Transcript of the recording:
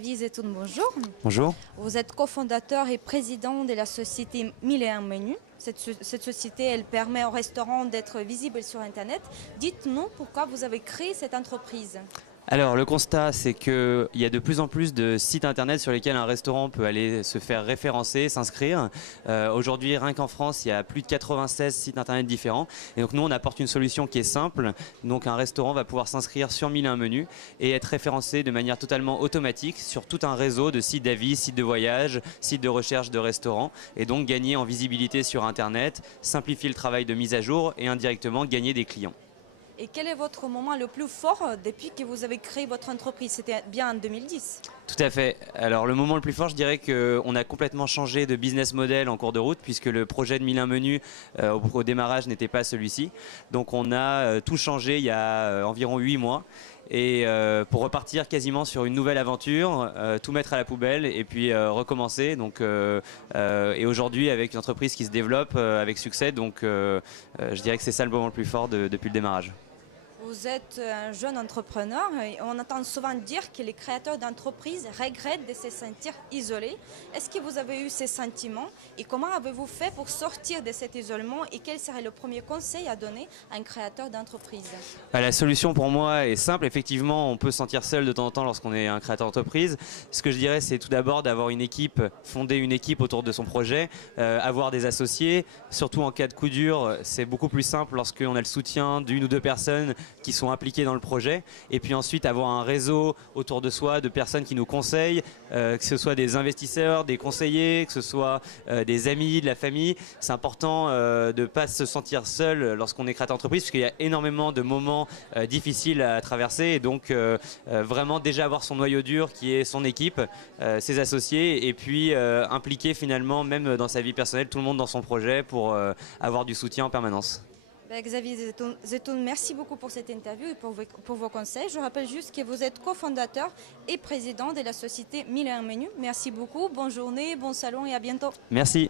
Xavier Zetoun, bonjour. Bonjour. Vous êtes cofondateur et président de la société 1001 Menus. Cette société, elle permet aux restaurants d'être visibles sur Internet. Dites-nous pourquoi vous avez créé cette entreprise. Alors le constat, c'est qu'il y a de plus en plus de sites internet sur lesquels un restaurant peut aller se faire référencer, s'inscrire. Aujourd'hui, rien qu'en France, il y a plus de 96 sites internet différents. Et donc nous, on apporte une solution qui est simple. Donc un restaurant va pouvoir s'inscrire sur 1001 Menus et être référencé de manière totalement automatique sur tout un réseau de sites d'avis, sites de voyage, sites de recherche de restaurants. Et donc gagner en visibilité sur Internet, simplifier le travail de mise à jour et indirectement gagner des clients. Et quel est votre moment le plus fort depuis que vous avez créé votre entreprise? C'était bien en 2010. Tout à fait. Alors le moment le plus fort, je dirais qu'on a complètement changé de business model en cours de route puisque le projet de 1001 Menus au démarrage n'était pas celui-ci. Donc on a tout changé il y a environ 8 mois. Et pour repartir quasiment sur une nouvelle aventure, tout mettre à la poubelle et puis recommencer. Donc, et aujourd'hui avec une entreprise qui se développe avec succès, donc je dirais que c'est ça le moment le plus fort depuis le démarrage. Vous êtes un jeune entrepreneur et on entend souvent dire que les créateurs d'entreprises regrettent de se sentir isolés. Est-ce que vous avez eu ces sentiments et comment avez-vous fait pour sortir de cet isolement et quel serait le premier conseil à donner à un créateur d'entreprise? La solution pour moi est simple. Effectivement, on peut se sentir seul de temps en temps lorsqu'on est un créateur d'entreprise. Ce que je dirais, c'est tout d'abord d'avoir une équipe, fonder une équipe autour de son projet, avoir des associés. Surtout en cas de coup dur, c'est beaucoup plus simple lorsqu'on a le soutien d'une ou deux personnes qui sont impliqués dans le projet, et puis ensuite avoir un réseau autour de soi de personnes qui nous conseillent, que ce soit des investisseurs, des conseillers, que ce soit des amis, de la famille. C'est important de ne pas se sentir seul lorsqu'on est créateur d'entreprise, parce qu'il y a énormément de moments difficiles à traverser, et donc vraiment déjà avoir son noyau dur qui est son équipe, ses associés, et puis impliquer finalement même dans sa vie personnelle tout le monde dans son projet pour avoir du soutien en permanence. Xavier Zetoun, merci beaucoup pour cette interview et pour vos conseils. Je rappelle juste que vous êtes cofondateur et président de la société 1001 Menus. Merci beaucoup, bonne journée, bon salon et à bientôt. Merci.